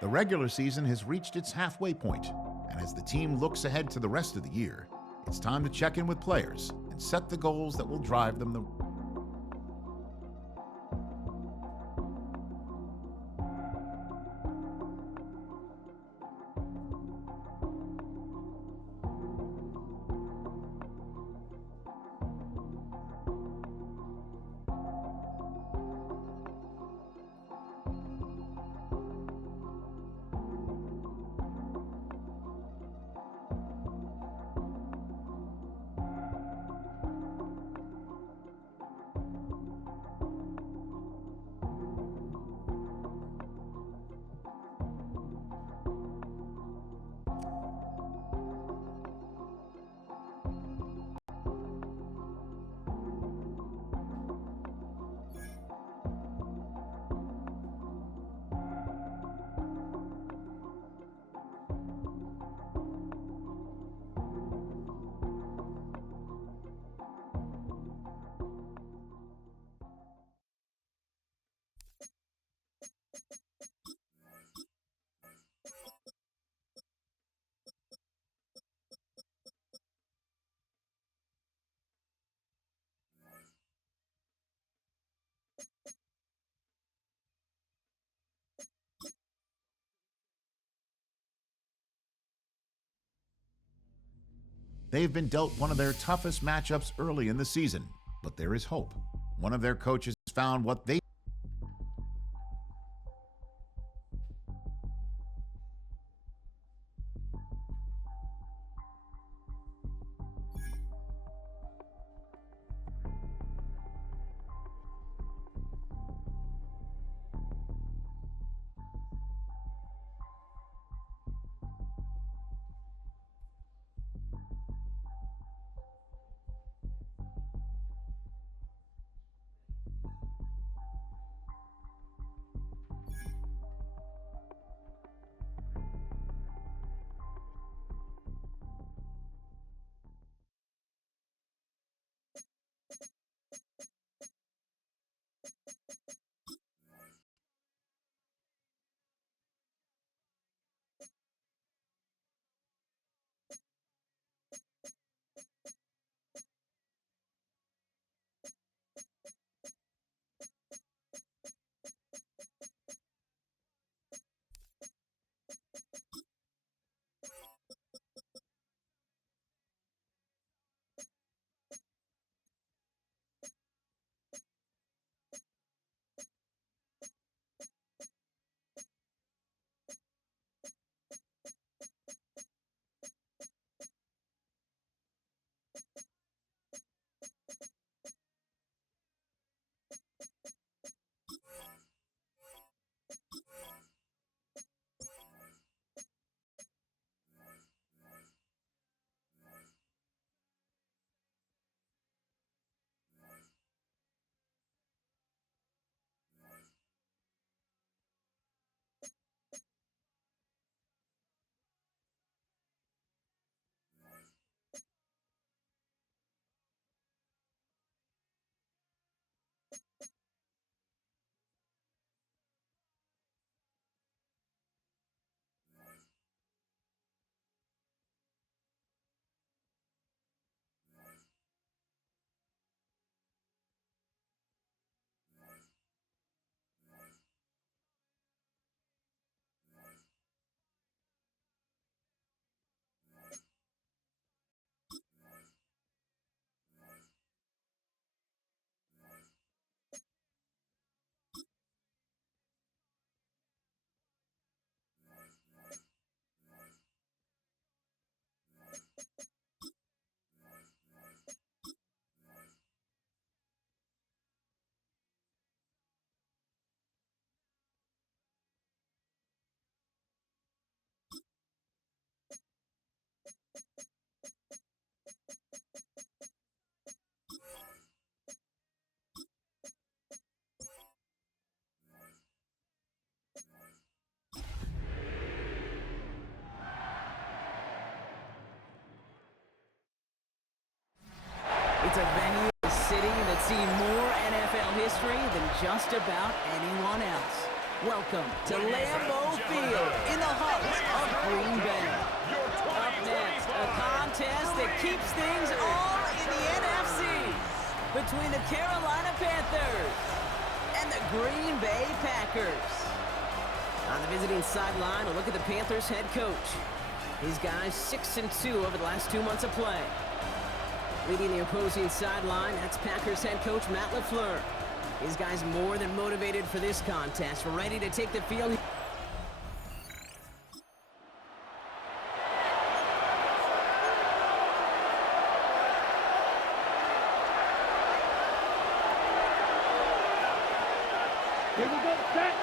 The regular season has reached its halfway point, and as the team looks ahead to the rest of the year, it's time to check in with players and set the goals that will drive them They've been dealt one of their toughest matchups early in the season, but there is hope. One of their coaches found what they It's a venue, a city that's seen more NFL history than just about anyone else. Welcome to Lambeau Field in the heart of Green Bay. Up next, a contest that keeps things all in the NFC between the Carolina Panthers and the Green Bay Packers. On the visiting sideline, a look at the Panthers head coach. His guys 6-2 over the last 2 months of play. Leading the opposing sideline, that's Packers head coach Matt LaFleur. His guys more than motivated for this contest, ready to take the field. Here we go, set.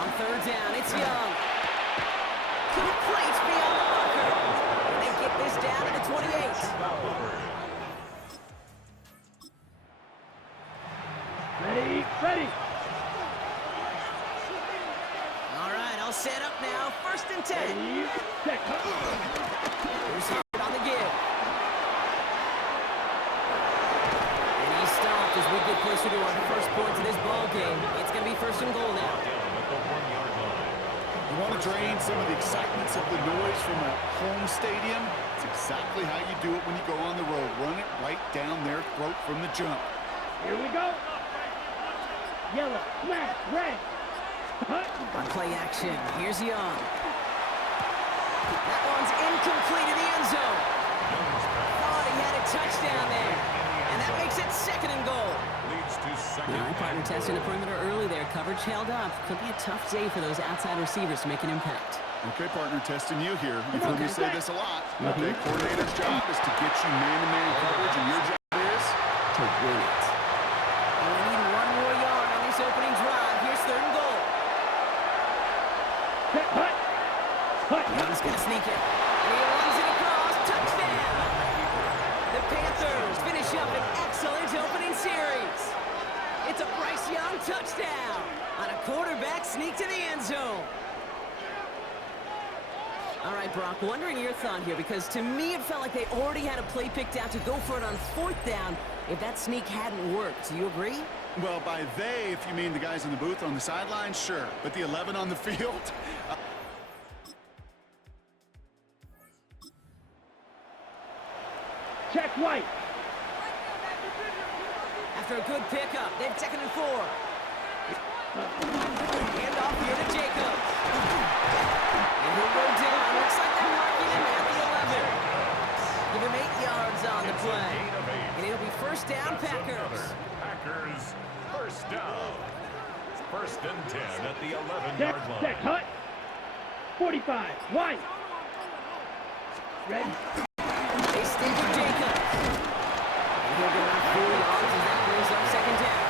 On third down, it's Young. Complete beyond the marker. And they get this down to the 28. Ready. All right, all set up now. First and 10. Ready, set. Here's Hubbard on the give. And he's stopped as we get closer to our first points of this ball game. It's going to be first and goal now. You want to drain some of the excitements of the noise from a home stadium? It's exactly how you do it when you go on the road. Run it right down their throat from the jump. Here we go. Yellow, flag, red. On play action, here's Young. That one's incomplete in the end zone. Thought he had a touchdown there. And that makes it second and goal. All right, partner testing the perimeter early there. Coverage held up. Could be a tough day for those outside receivers to make an impact. Okay, partner, testing you here. You've heard me say this a lot. Okay, coordinator's job is to get you man-to-man coverage, and your job is to win it. And we need one more yard on this opening drive. Here's third and goal. Young's going to sneak it. And he runs it across. Touchdown! The Panthers finish up an excellent opening series. It's a Bryce Young touchdown on a quarterback sneak to the end zone. All right, Brock, wondering your thought here, because to me it felt like they already had a play picked out to go for it on fourth down if that sneak hadn't worked. Do you agree? well, by they, if you mean the guys in the booth on the sideline, sure. But the 11 on the field... Check White. After a good pickup, they've taken it 4. Hand off here to Jacobs. And he'll go down. Looks like they're marking him at the 11. Give him 8 yards on the play. And it'll be first down, Packers. Packers, first down. First and 10 at the 11-yard line. Check, hut. 45, White. Ready. They stick with Jacobs. And he'll go out 4 yards as that brings up second down.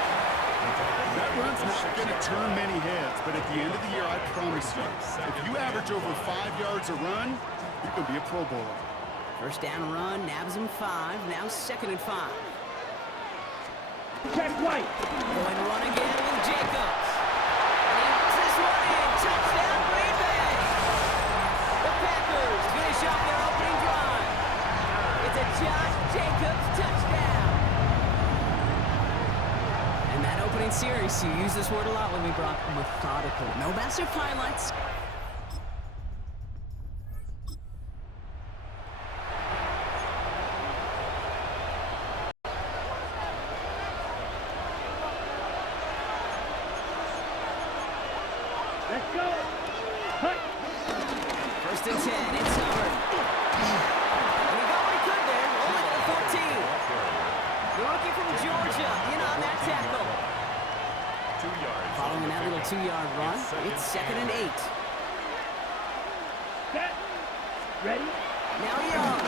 That run's not going to turn many heads, but at the end of the year, I promise you, if you average over 5 yards a run, you could be a Pro Bowler. First down run, nabs him 5. Now second and 5. Check White. Go and run again with Jacobs. And he puts this one in. Touchdown, Green Bay. The Packers finish off their opening drive. It's a Josh Jacobs touchdown. And that opening series, you use this word a lot when we brought methodical. No massive highlights. Let's go. Hut. First and 10, it's Hubbard. And he got what he could there, only to the 14. The rookie from Georgia in on that tackle. 2 yards. Following that little 2-yard run, it's second and 8. Set. Ready. Now Young.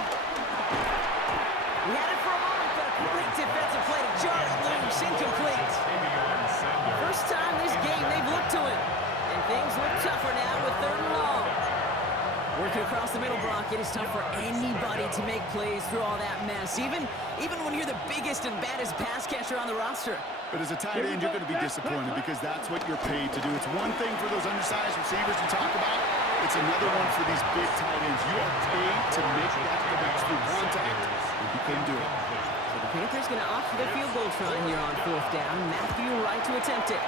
He had it for a moment, but a great defensive play to jar it loose, incomplete. First time this game they've looked to him. And things look tougher now with third and long. Working across the middle, Brock, it is tough for anybody to make plays through all that mess, even when you're the biggest and baddest pass catcher on the roster. But as a tight end, you're going to be disappointed because that's what you're paid to do. It's one thing for those undersized receivers you talk about. It's another one for these big tight ends. You are paid to make that catch through contact, and you couldn't do it. So the Panthers going to opt for the field goal try here on fourth down. Matthew Wright to attempt it.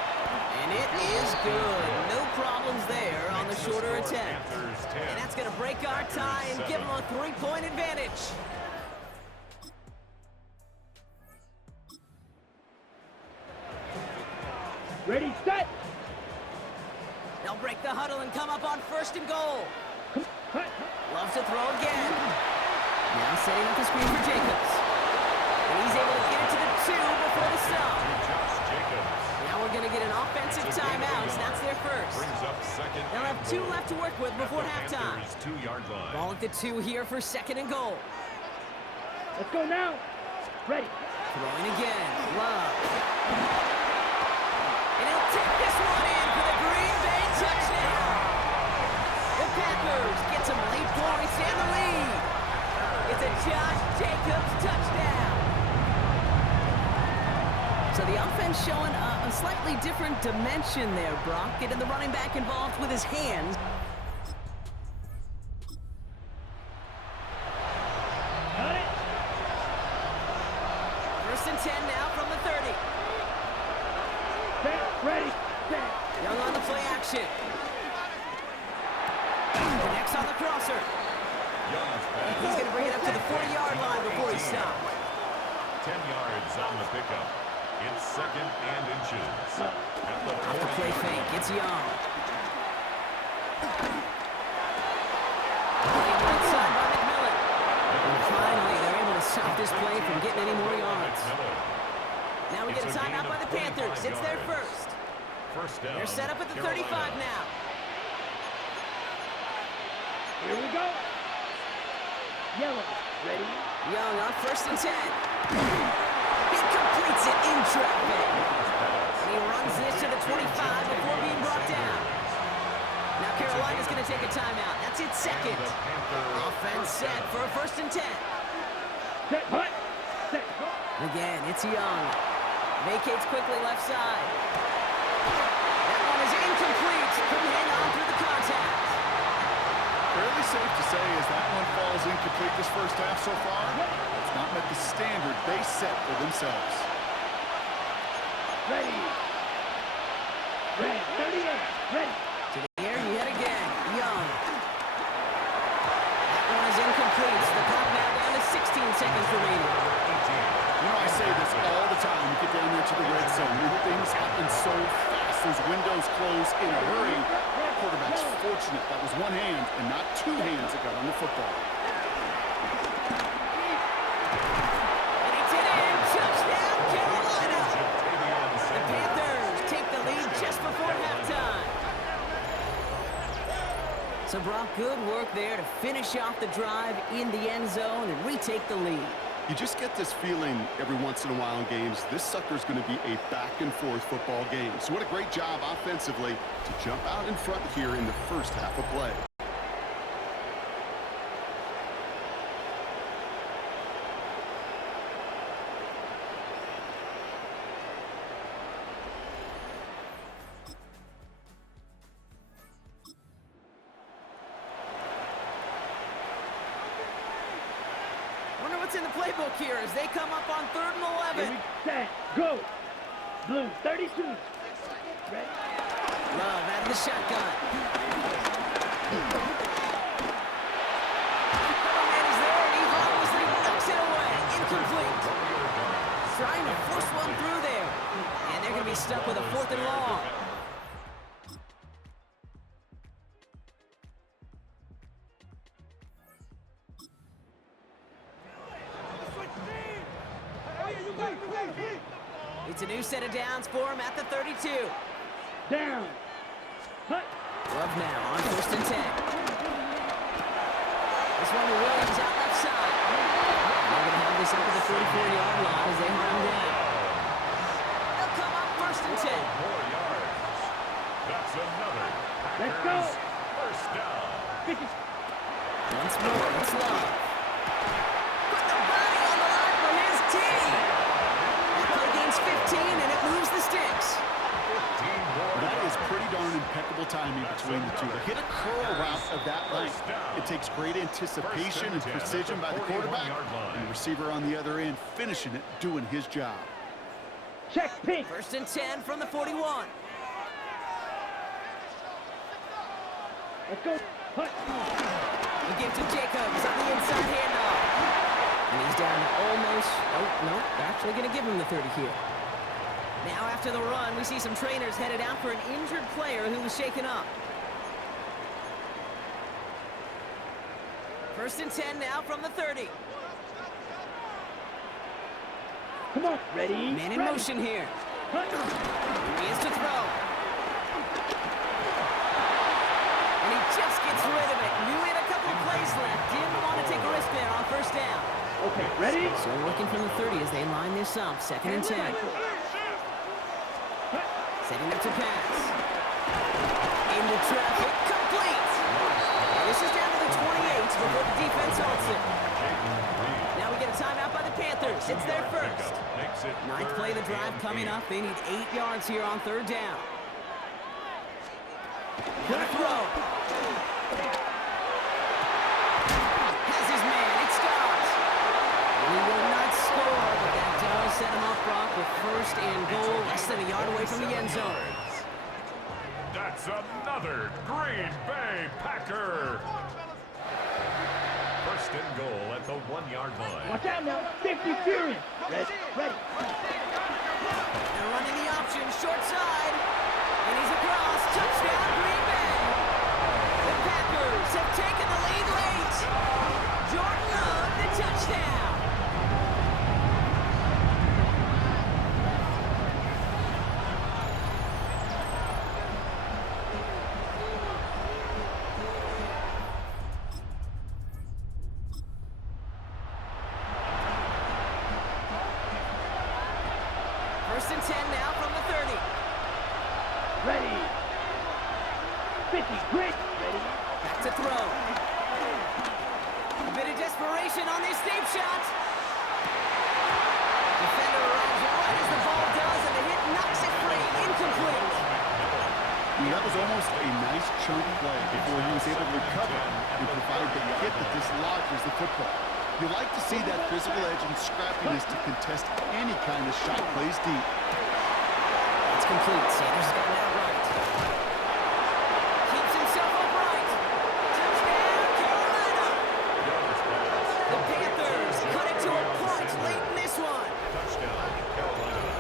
And it is good. No problems there on the shorter attempt. And that's going to break our tie and give them a 3-point advantage. Ready, set. They'll break the huddle and come up on 1st and goal. Cut. Loves to throw again. Now setting up the screen for Jacobs. And he's able to get it to the 2 before the stop. Now we're going to get an offensive timeout. That's their first. They'll have 2 left to work with before halftime. Ball at the 2 here for 2nd and goal. Let's go now. Ready. Throwing again. Love. And he'll take this one in for the Green Bay touchdown. The Panthers get some late points and the lead. It's a Josh Jacobs touchdown. So the offense showing a slightly different dimension there, Brock. Getting the running back involved with his hands. Cut it. 1st and 10 now from the 30. Set. Ready. Set. Young on the play action. Connects on the crosser. He's going to bring it up to the 40-yard line before he stops. 10 yards on the pickup. It's 2nd and inches. At the Off the play fake, it's Young. Playing right side by McMillan. And finally, they're able to stop this play from getting any more yards. Now we get a timeout by the Panthers. It's their first. They're set up at the 35 now. Here we go. Yellow. Ready. Young on 1st and 10. He completes it in traffic. And he runs this to the 25 before being brought down. Now Carolina's going to take a timeout. That's its 2nd. Offense set for a 1st and 10. Set. Hut. Set. Go. Again, it's Young. Vacates quickly left side. That one is incomplete. Couldn't hang on through the contact. Fairly safe to say as that one falls incomplete this first half so far. It's not met the standard they set for themselves. Ready. Ready. 38. Ready. To the air, yet again. Young. That one is incomplete. The clock now down to 16 seconds remaining. You know, I say this all the time. You get down there to the red zone, and things happen so fast. Those windows close in a hurry. Quarterback's fortunate that was one hand and not 2 hands that got on the football. And he did it. Touchdown, Carolina. The Panthers take the lead just before halftime. So, Brock, good work there to finish off the drive in the end zone and retake the lead. You just get this feeling every once in a while in games, this sucker's going to be a back-and-forth football game. So what a great job offensively to jump out in front here in the first half of play. Wonder what's in the playbook here as they come up on 3rd and 11. Set. Go. Blue. 32. Ready. Love out of the shotgun. Man is there, and he harmlessly knocks it away. Incomplete. Trying to force one through there. And they're going to be stuck with a 4th and long. It's a new set of downs for him at the 32. Down. Hut. Love now on 1st and 10. This one to Williams out left side. They're going to have this up at the 44-yard line as they hunt him down. They'll come up 1st and 10. 4 yards. That's another. Let's go. First down. 50. Once more, it's Love. Put the body on the line for his team. That play gains 15, and it moves the sticks. 15 more That is yards. pretty darn impeccable timing between the two. To hit a curl route of that length, it takes great anticipation and precision by the quarterback, and the receiver on the other end finishing it, doing his job. Check pink. 1st and 10 from the 41. Let's go. Hut. The give to Jacobs on the inside handoff. And he's down to almost, oh, no, they're actually going to give him the 30 here. Now after the run, we see some trainers headed out for an injured player who was shaken up. 1st and 10 now from the 30. Come on. Ready? Man in ready. motion here. Hut. He is to throw. And he just gets rid of it. Knew he had a couple of plays left. Didn't want to take a risk there on 1st down. Okay, ready? So working from the 30 as they line this up. 2nd and 10. Setting up to pass. Into traffic. Complete. And this is down to the 28 before the defense halts it. Now we get a timeout by the Panthers. It's their first. 9th play of the drive coming up. They need 8 yards here on 3rd down. Gonna throw. Has his man. It stops. He will not score, but that does set him up, Brock, with 1st and goal, less than a yard away from the end zone. That's another Green Bay Packer. 1st and goal at the 1-yard line. Watch out now. 50 Furious. Ready? Ready. They're running the option, short side. And he's across. Touchdown, Green Bay. The Packers have taken the lead late. Jordan Love, the touchdown. First and 10 now from the 30. Ready. 50 grit. Ready. Back to throw. A bit of desperation on this deep shot. Defender arrives right as the ball does, and the hit knocks it free. Incomplete. That was almost a nice chunk play before he was able to recover and provide the hit that dislodges the football. You like to see that physical edge and scrappiness to contest any kind of shot plays deep. It's complete. Sanders has gotten out right. Keeps himself upright. Touchdown, Carolina. The Panthers cut it to a point late in this one. Touchdown, Carolina.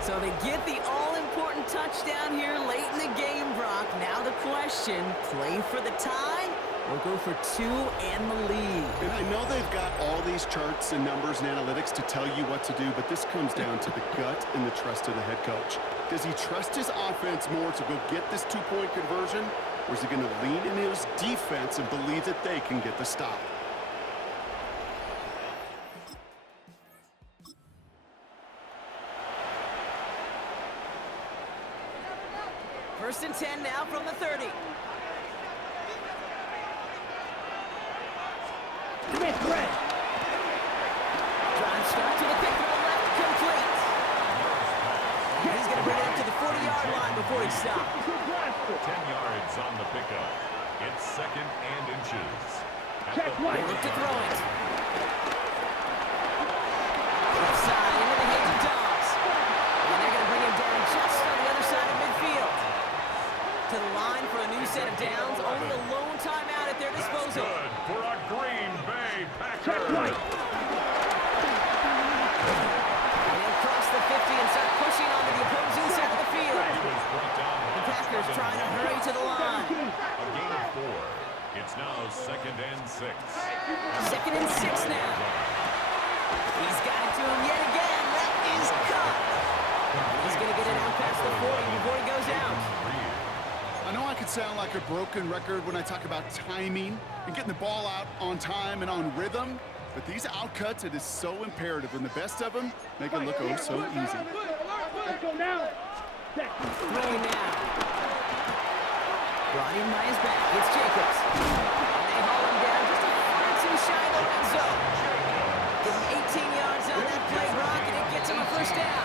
So they get the all-important touchdown here late in the game, Brock. Now the question, play for the tie or go for 2 and the lead? And I know they've got all these charts and numbers and analytics to tell you what to do, but this comes down to the gut and the trust of the head coach. Does he trust his offense more to go get this 2-point conversion, or is he going to lean in his defense and believe that they can get the stop? First and 10 now from the 30. Smith, ready. Drive start to the pick from the left, complete. He's going to bring it up to the 40-yard line before he stops. 10 yards on the pickup. It's 2nd and inches. Check right. They look to throw it. Left side into the hands of Dobbs. And they're going to bring him down just on the other side of midfield. To the line for a new set of downs. Only a lone timeout at their disposal. Good for a Green Bay Packer. Check right. And they'll cross the 50 and start pushing onto the opposing side of the field. He was brought down. The Packers trying to hurry to the line. A gain of 4. It's now 2nd and 6. 2nd and 6 now. He's got it to him yet again. That is cut. He's going to get it out past the 40 before he goes out. I know I could sound like a broken record when I talk about timing and getting the ball out on time and on rhythm, but these outcuts, it is so imperative, and the best of them make it look oh so easy. Let's go now. Throwing now. Brought in by his back. It's Jacobs. And they haul him down just a foot too shy of the red zone. Give him 18 yards on that play, Brock, and it gets him a 1st down.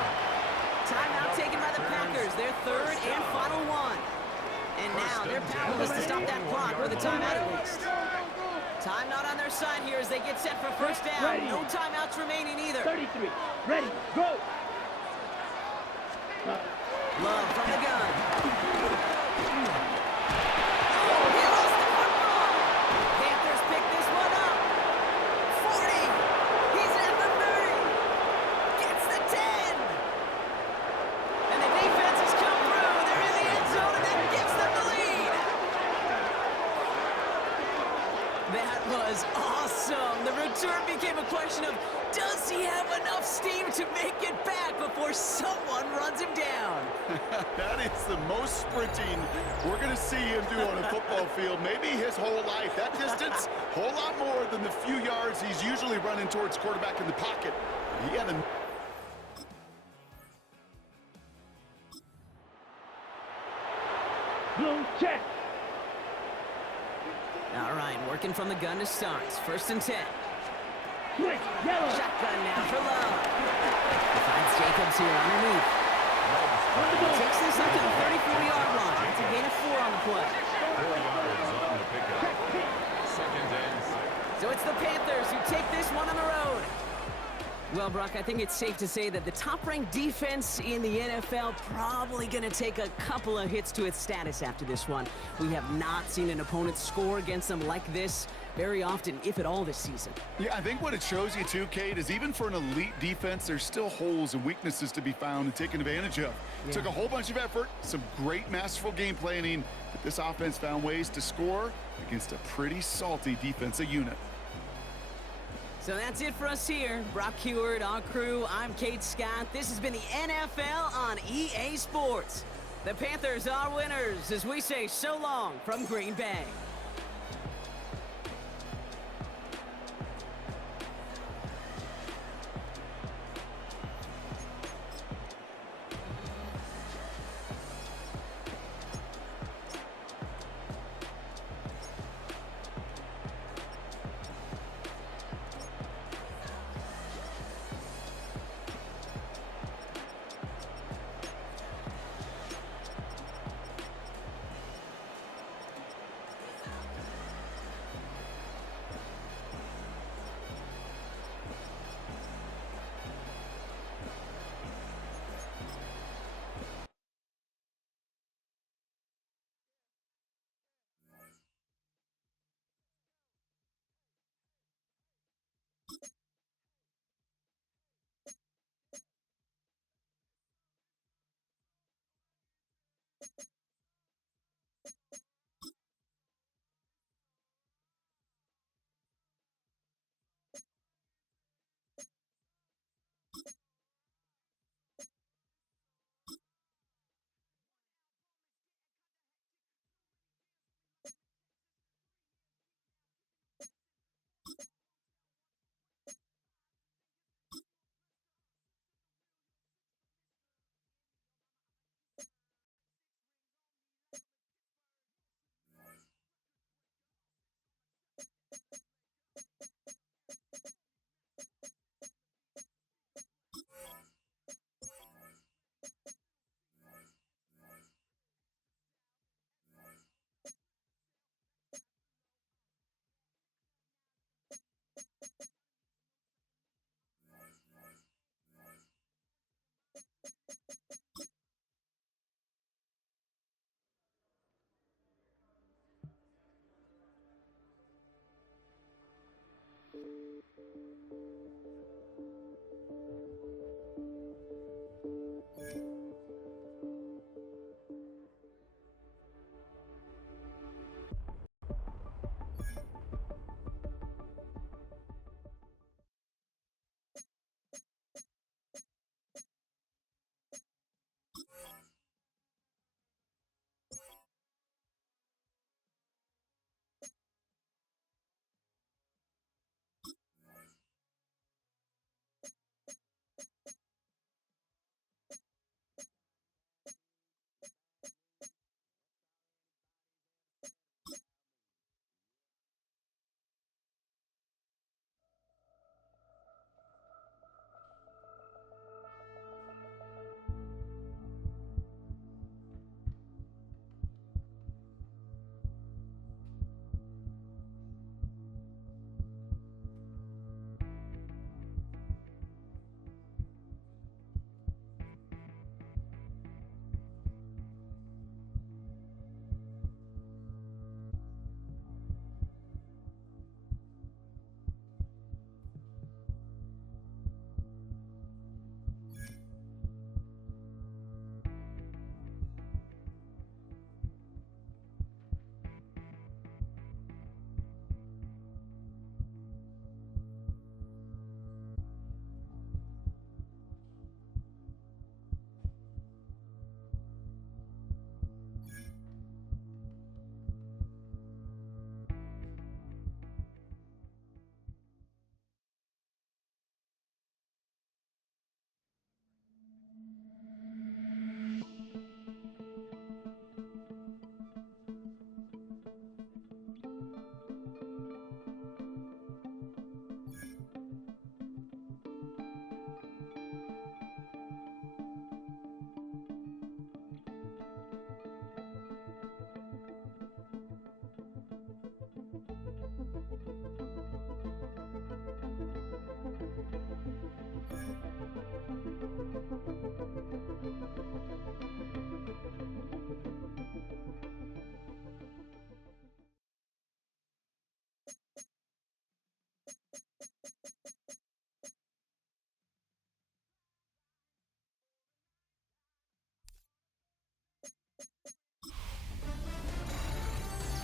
Timeout taken by the Packers. Their 3rd and final one. And now they're powerless to stop that clock with a timeout at least. Time not on their side here as they get set for 1st down. Ready. No timeouts remaining either. 33. Ready. Go. Love from the gun. Oh, was awesome. The return became a question of, does he have enough steam to make it back before someone runs him down? That is the most sprinting we're going to see him do on a football field, maybe his whole life. That distance, a whole lot more than the few yards he's usually running towards quarterback in the pocket. He had a... Blue check. All right, working from the gun to start. 1st and 10. Switch. Yellow. Shotgun now for Love. He finds Jacobs here underneath. Takes this up to the 34-yard line. It's a gain of 4 on the play. 4 yards on the pickup. 2nd and 6. So it's the Panthers who take this one on the road. Well, Brock, I think it's safe to say that the top-ranked defense in the NFL probably going to take a couple of hits to its status after this one. We have not seen an opponent score against them like this very often, if at all, this season. Yeah, I think what it shows you too, Kate, is even for an elite defense, there's still holes and weaknesses to be found and taken advantage of. Yeah. Took a whole bunch of effort, some great masterful game planning, but this offense found ways to score against a pretty salty defensive unit. So that's it for us here. Brock Heward, our crew, I'm Kate Scott. This has been the NFL on EA Sports. The Panthers are winners as we say so long from Green Bay.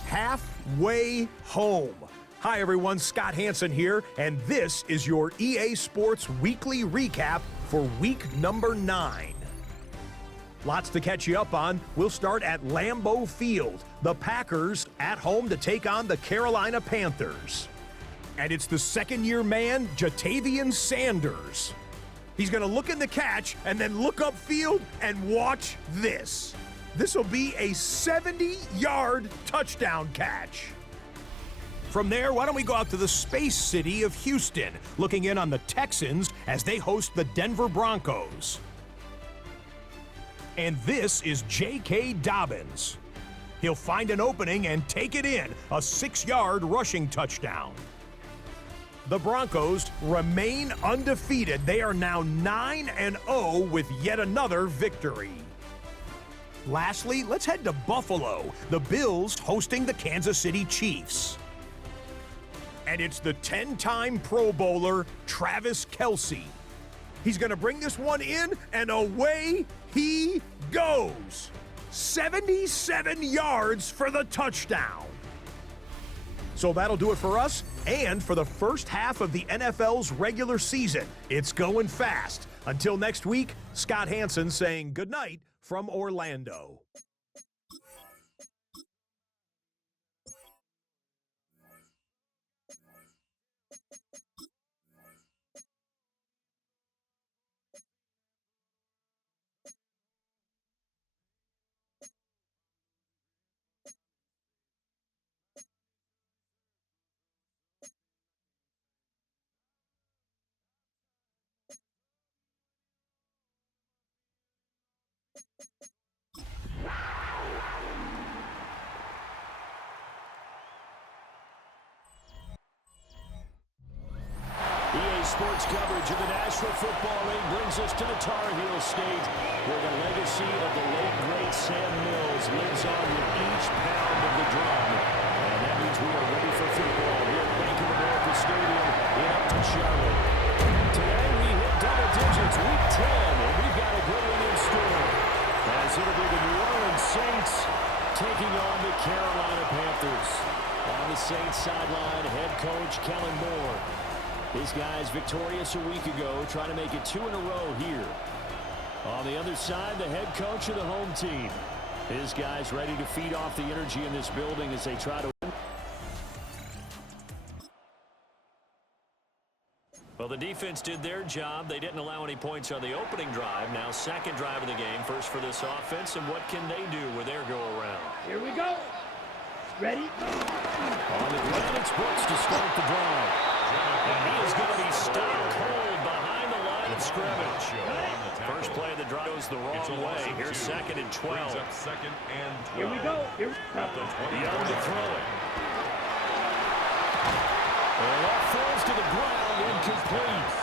Halfway home. Hi everyone, Scott Hansen here, and this is your EA Sports Weekly Recap for week number 9. Lots to catch you up on. We'll start at Lambeau Field. The Packers at home to take on the Carolina Panthers. And it's the second-year man, Jatavian Sanders. He's going to look in the catch and then look upfield and watch this. This will be a 70-yard touchdown catch. From there, why don't we go out to the space city of Houston, looking in on the Texans as they host the Denver Broncos. And this is J.K. Dobbins. He'll find an opening and take it in, a 6-yard rushing touchdown. The Broncos remain undefeated. They are now 9-0 with yet another victory. Lastly, let's head to Buffalo. The Bills hosting the Kansas City Chiefs. And it's the 10-time Pro Bowler, Travis Kelce. He's going to bring this one in, and away he goes. 77 yards for the touchdown. So that'll do it for us and for the first half of the NFL's regular season. It's going fast. Until next week, Scott Hansen saying goodnight from Orlando. Sports coverage of the National Football League brings us to the Tar Heel State, where the legacy of the late, great Sam Mills lives on with each pound of the drum. And that means we are ready for football here at Bank of America Stadium in Upton, Charlotte. Today we hit double digits, week 10, and we've got a good one in store. As it'll be the New Orleans Saints taking on the Carolina Panthers. On the Saints sideline, head coach Kellen Moore. These guys victorious a week ago, trying to make it 2 in a row here. On the other side, the head coach of the home team. His guys ready to feed off the energy in this building as they try to win. Well, the defense did their job. They didn't allow any points on the opening drive. Now second drive of the game, first for this offense. And what can they do with their go-around? Here we go. Ready? On the ground, it's Brooks to start the drive. And he is going to be stopped cold behind the line of scrimmage. First play of the drive goes the wrong way. Here's 2nd and 12. Here we go. Young to throw it. And that falls to the ground, incomplete.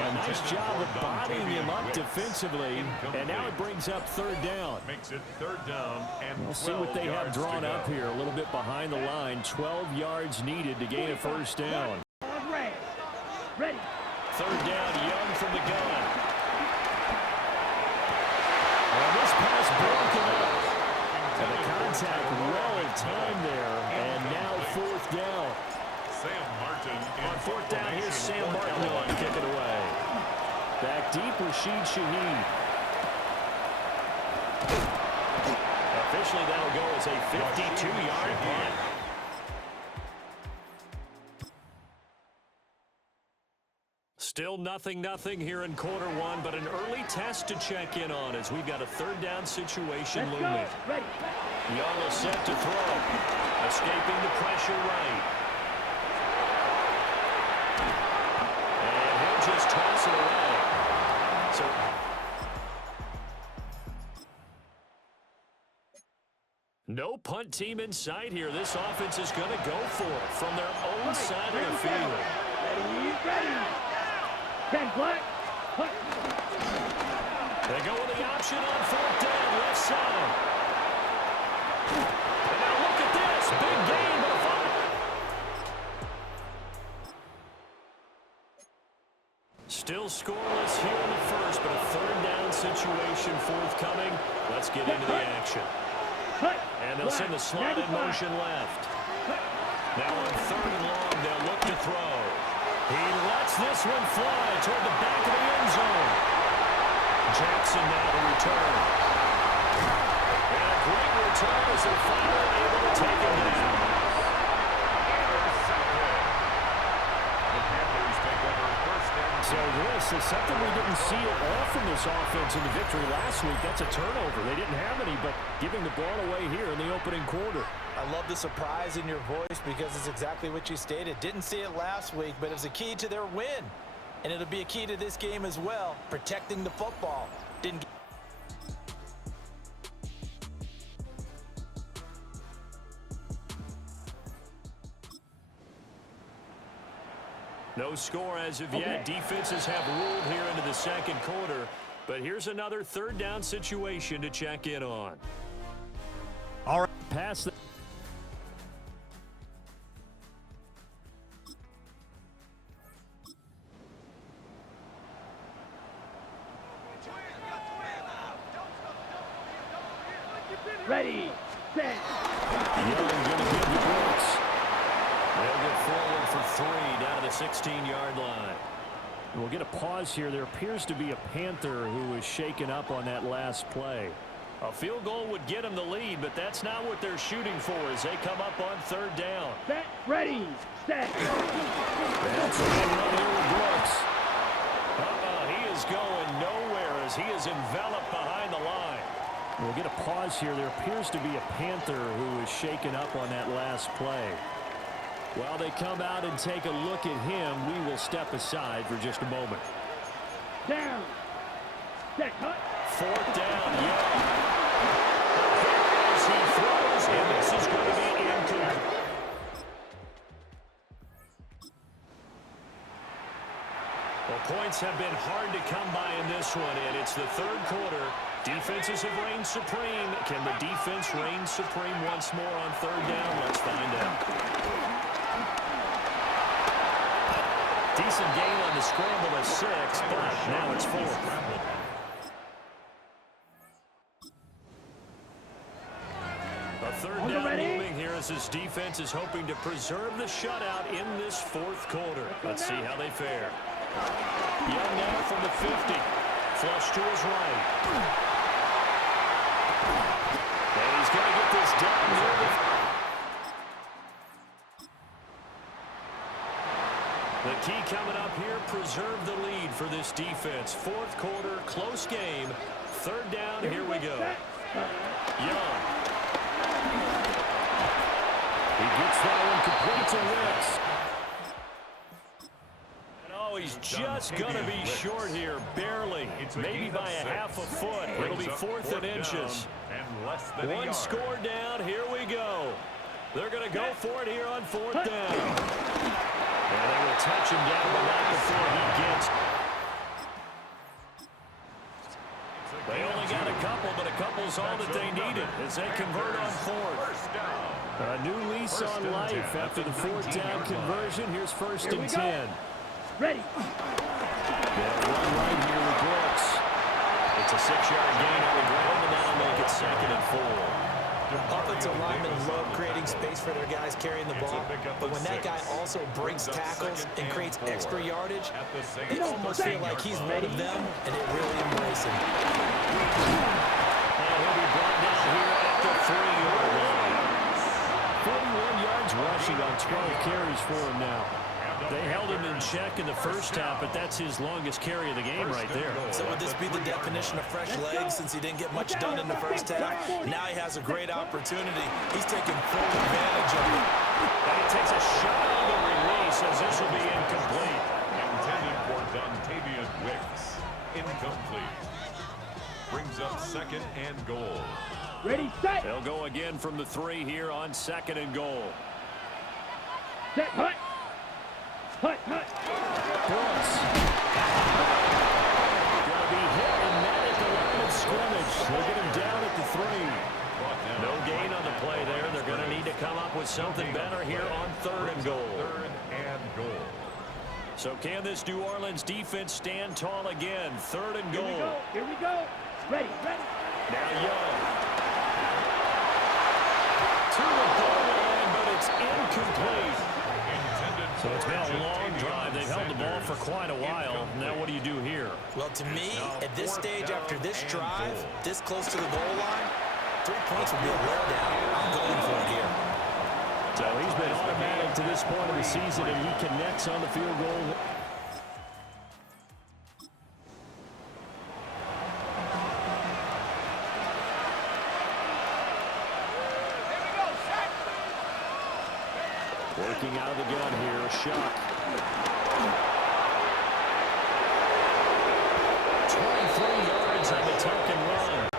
A nice job of bodying him up defensively. And now it brings up 3rd down. Makes it 3rd down and we'll see what they have drawn up here. A little bit behind the line. 12 yards needed to gain a first down. Ready. 3rd down, Young from the gun. And this pass broken up. And the contact well timed there. And now 4th down. Sam Martin. On 4th down, here's Sam Martin to kick it away. Back deep, Rashid Shaheed. Officially, that'll go as a 52-yard punt. Still 0-0 here in quarter 1, but an early test to check in on as we've got a 3rd down situation looming. Young is set to throw. Escaping the pressure right. And he'll just toss it away. So No punt team in sight here. This offense is going to go for it from their own side of the field. Ready, ready. 10 black. Punt. They go with the option on 4th down, left side. And now look at this. Big game by 5. Still scoreless here in the first, but a 3rd down situation forthcoming. Let's get into the action. And they'll send the slot in motion left. Now on 3rd and long, they'll look to throw. He lets this one fly toward the back of the end zone. Jackson now to return. And a great return as they're finally able to take him down. The Panthers take over 1st and 10. So this is something we didn't see at all from this offense in the victory last week. That's a turnover. They didn't have any, but giving the ball away here in the opening quarter. I love the surprise in your voice because it's exactly what you stated. Didn't see it last week, but it was a key to their win. And it'll be a key to this game as well, protecting the football. Didn't get No score as of yet. Defenses have ruled here into the 2nd quarter. But here's another 3rd down situation to check in on. All right. Pass the Ready, set. Young going to give the blitz. They'll get forward for 3 down to the 16-yard line. We'll get a pause here. There appears to be a Panther who is shaken up on that last play. A field goal would get them the lead, but that's not what they're shooting for as they come up on 3rd down. Set, ready, set. That's one run here with Brooks. He is going nowhere as he is enveloped behind the line. We'll get a pause here. There appears to be a Panther who is shaken up on that last play. While they come out and take a look at him, we will step aside for just a moment. Down. Set, cut. 4th down, Young. As he throws, and this is going to be incomplete. Well, points have been hard to come by in this one, and it's the 3rd quarter. Defenses have reigned supreme. Can the defense reign supreme once more on 3rd down? Let's find out. Decent gain on the scramble of 6, but now it's 4th. A 3rd down looming here as this defense is hoping to preserve the shutout in this 4th quarter. Let's see how they fare. Young now from the 50. Flush to his right. And he's going to get this done here. The key coming up here, preserve the lead for this defense. 4th quarter, close game. 3rd down, here we go. Young. He gets that one complete to Wicks. He's just going to be short here, barely, maybe by a half a foot. It'll be 4th and inches. One score down, here we go. They're going to go for it here on 4th down. And they will touch him down the line before he gets. They only got a couple, but a couple's all that they needed as they convert on 4th. A new lease on life after the 4th down conversion. Here's 1st and 10. Ready. They'll run right here with Brooks. It's a 6-yard gain on the ground, and that'll make it 2nd and 4. offensive linemen love creating space for their guys carrying the ball, but when that guy also breaks tackles and creates extra yardage, they almost feel like he's one of them, and they really embrace him. And he'll be brought down here at the 3-yard line. 41 yards rushing on 12 carries for him now. They held him in check in the first half, but that's his longest carry of the game right there. So would this be the definition of fresh legs since he didn't get much done in the first half? Now he has a great opportunity. He's taking full advantage of it. And he takes a shot on the release as this will be incomplete. Intended for Dontavius Wicks. Incomplete. Brings up 2nd and goal. Ready, set. They'll go again from the 3 here on 2nd and goal. Set, hut. Hut, hut. Brooks. Gonna be hit and met at the line of scrimmage. They'll get him down at the 3. No gain on the play there. They're going to need to come up with something better here on 3rd and goal. 3rd and goal. So can this New Orleans defense stand tall again? 3rd and goal. Here we go. Ready, ready. Now Young. To the goal line, but it's incomplete. So it's been a long drive. They've held the ball for quite a while. Now what do you do here? Well, to me, at this stage after this drive, this close to the goal line, 3 points would be a letdown. I'm going for it here. So he's been automatic to this point of the season, and he connects on the field goal. Working out of the gun here, a shot. 23 yards on the tuck and run.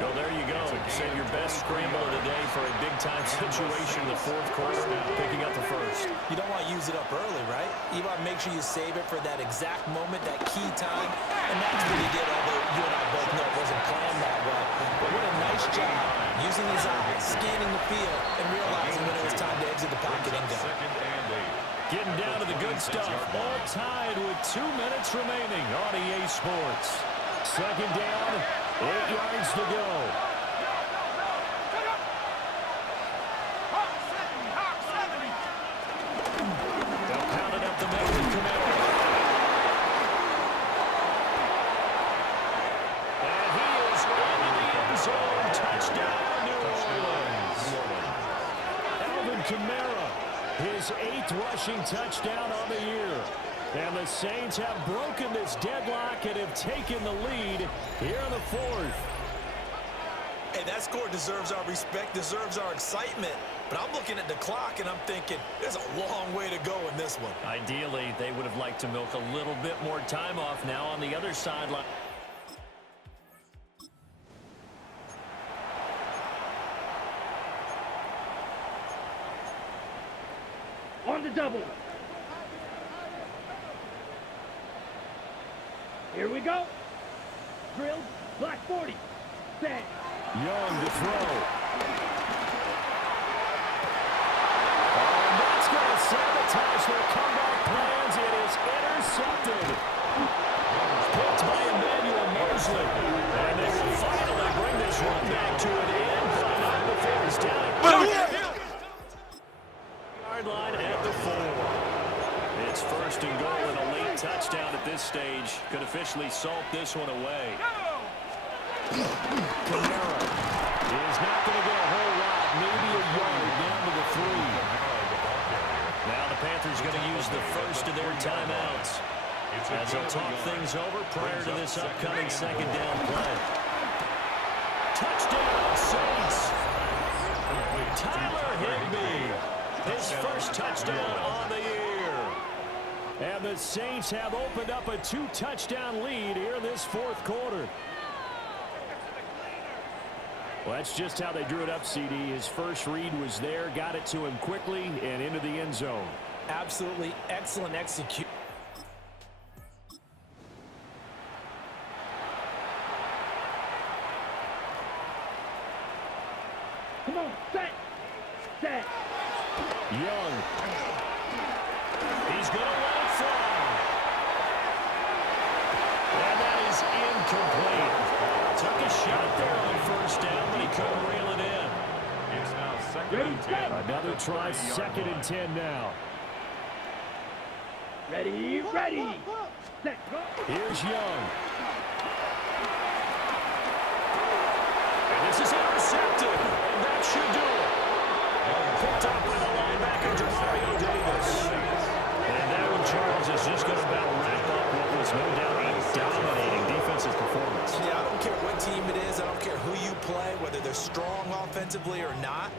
So there you go. Save your best scramble of the day for a big-time situation in the 4th quarter, picking up the 1st. You don't want to use it up early, right? You want to make sure you save it for that exact moment, that key time. And that's what he did, although you and I both know it wasn't planned that well. But what a nice job using his eyes, scanning the field, and realizing when it was time to exit the pocket and go. Getting down to the good stuff. All tied with 2 minutes remaining on EA Sports. 2nd down, 8 yards to go. They'll pound it up the middle with Camaro. And he is into the end zone. Touchdown, New Orleans. Alvin Kamara, his 8th rushing touchdown on the year. And the Saints have broken this deadlock and have taken the lead here in the 4th. Hey, that score deserves our respect, deserves our excitement. But I'm looking at the clock, and I'm thinking there's a long way to go in this one. Ideally, they would have liked to milk a little bit more time off now on the other sideline. On the double. Here we go. Drilled. Black 40. Set. Young to throw. And that's going to sabotage their comeback plans. It is intercepted. Picked by Emmanuel Mosley. And they will finally bring this one back to an end. But not before it's down. Yard line at the 4. It's 1st and goal, and a late touchdown at this stage could officially salt this one away. Kamara is not going to get a whole lot, maybe a yard down to the 3. Now the Panthers going to use the first of their timeouts as they'll talk things over prior to this upcoming 2nd down play. Touchdown, Saints! Tyler Higbee, his first touchdown on the year. And the Saints have opened up a 2-touchdown lead here in this 4th quarter. Well, that's just how they drew it up, CD. His first read was there, got it to him quickly, and into the end zone. Absolutely excellent execution. Come on, set. Set. Young. He's going to let it fly. And that is incomplete. Took a shot there on 1st down, but he couldn't reel it in. It's now 2nd and 10. Another try, 2nd and 10 now. Ready, ready. Set, go. Here's Young. And this is intercepted. And that should do it. Picked up by the linebacker, Demario Davis. And that one, Charles, is just going to about wrap up what was no doubt a dominating defensive performance. Yeah, I don't care what team it is. I don't care who you play, whether they're strong offensively or not.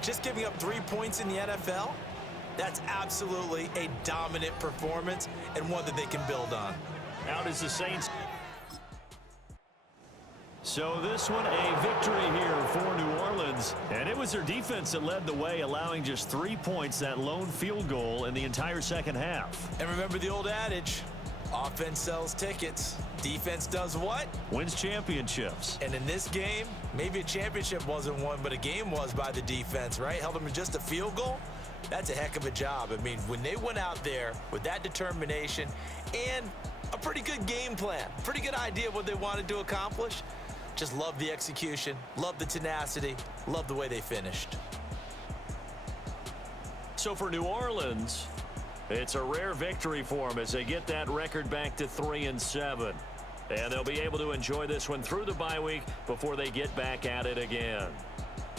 Just giving up 3 points in the NFL, that's absolutely a dominant performance and one that they can build on. Out is the Saints. So this one a victory here for New Orleans. And it was their defense that led the way, allowing just 3 points, that lone field goal in the entire second half. And remember the old adage, offense sells tickets. Defense does what? Wins championships. And in this game, maybe a championship wasn't won, but a game was by the defense, right? Held them to just a field goal. That's a heck of a job. I mean, when they went out there with that determination and a pretty good game plan, pretty good idea of what they wanted to accomplish, just love the execution, love the tenacity, love the way they finished. So for New Orleans, it's a rare victory for them as they get that record back to 3-7. And they'll be able to enjoy this one through the bye week before they get back at it again.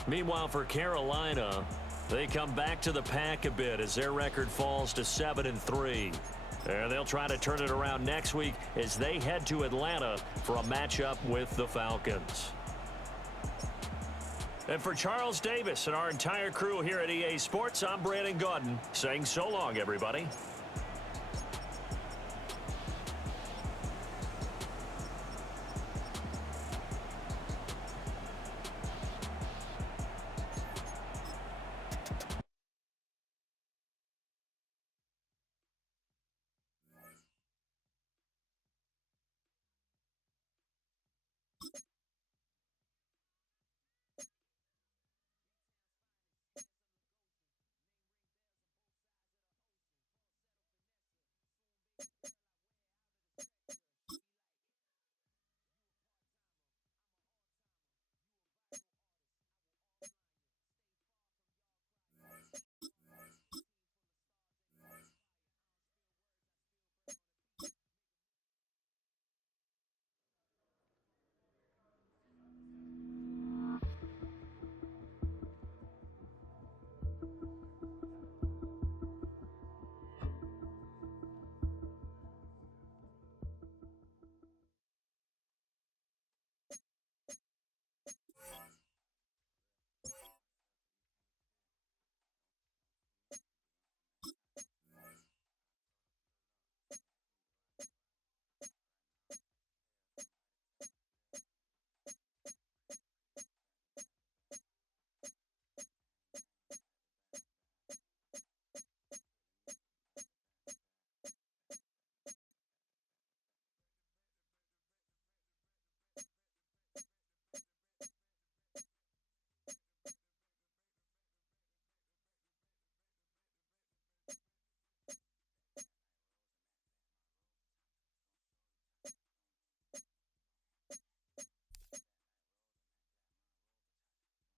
Meanwhile, for Carolina, they come back to the pack a bit as their record falls to 7-3. And they'll try to turn it around next week as they head to Atlanta for a matchup with the Falcons. And for Charles Davis and our entire crew here at EA Sports, I'm Brandon Gaudin saying so long, everybody.